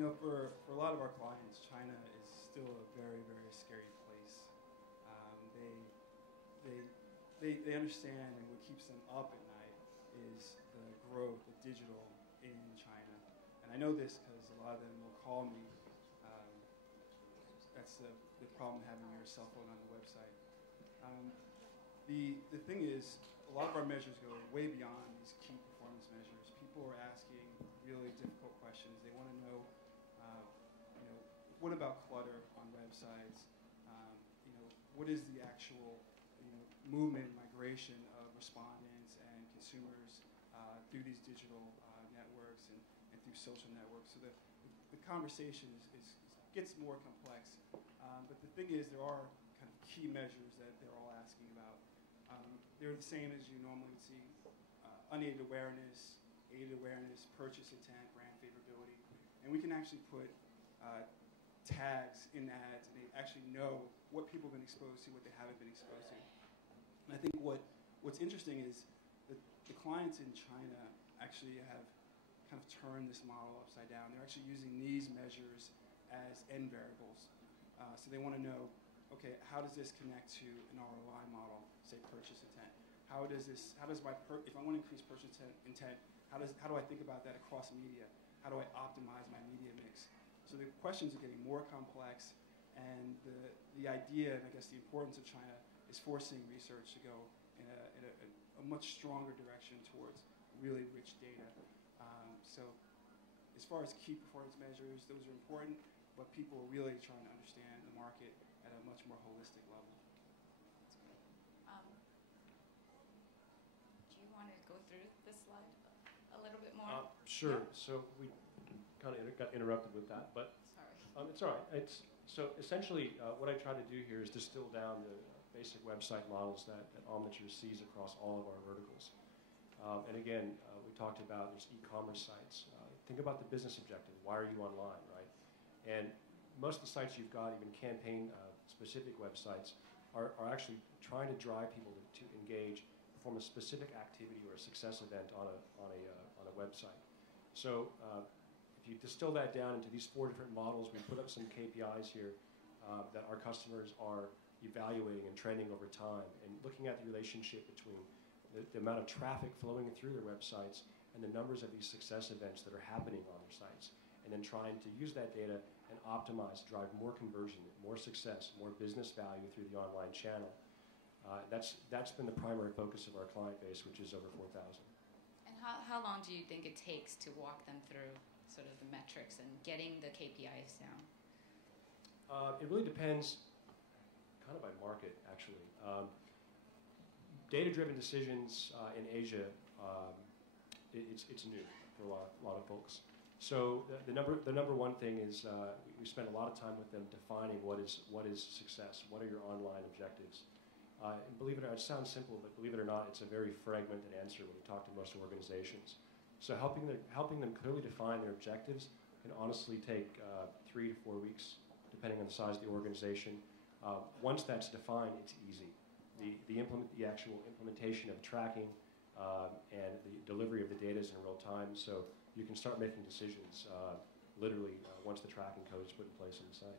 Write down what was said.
For a lot of our clients, China is still a very, very scary place. They understand, and what keeps them up at night is the growth of digital in China. And I know this because a lot of them will call me. That's the problem having your cell phone on the website. The thing is, a lot of our measures go way beyond these key performance measures. People are asking really difficult questions. They want to know, what about clutter on websites? What is the actual, movement and migration of respondents and consumers through these digital networks and through social networks? So the conversation gets more complex. But the thing is, there are kind of key measures that they're all asking about. They're the same as you normally would see: unaided awareness, aided awareness, purchase intent, brand favorability. And we can actually put tags in ads, and they actually know what people have been exposed to, what they haven't been exposed to. And I think what's interesting is that the clients in China actually have kind of turned this model upside down. They're actually using these measures as end variables. So they want to know, okay, how does this connect to an ROI model, say purchase intent? If I want to increase purchase intent, how do I think about that across media? How do I optimize my media mix? So the questions are getting more complex, and the idea, and I guess the importance of China, is forcing research to go in a much stronger direction towards really rich data. So as far as key performance measures, those are important, but people are really trying to understand the market at a much more holistic level. Do you want to go through this slide a little bit more? Sure. Yeah. So we kind of got interrupted with that, but sorry. It's all right. So essentially, what I try to do here is distill down the basic website models that Omniture sees across all of our verticals. And again, we talked about there's e-commerce sites. Think about the business objective. Why are you online, right? And most of the sites you've got, even campaign-specific websites, are actually trying to drive people to engage, perform a specific activity or a success event on a website. So if you distill that down into these 4 different models, we put up some KPIs here that our customers are evaluating and trending over time, and looking at the relationship between the amount of traffic flowing through their websites and the numbers of these success events that are happening on their sites, and then trying to use that data and optimize, drive more conversion, more success, more business value through the online channel. That's been the primary focus of our client base, which is over 4,000. And how long do you think it takes to walk them through sort of the metrics and getting the KPIs down? It really depends kind of by market, actually. Data-driven decisions in Asia, it's new for a lot of folks. So the number one thing is we spend a lot of time with them defining what is success. What are your online objectives? And believe it or not, it sounds simple, but believe it or not, it's a very fragmented answer when you talk to most organizations. So helping them clearly define their objectives can honestly take 3 to 4 weeks, depending on the size of the organization. Once that's defined, it's easy. The actual implementation of tracking and the delivery of the data is in real time, so you can start making decisions literally once the tracking code is put in place on the site.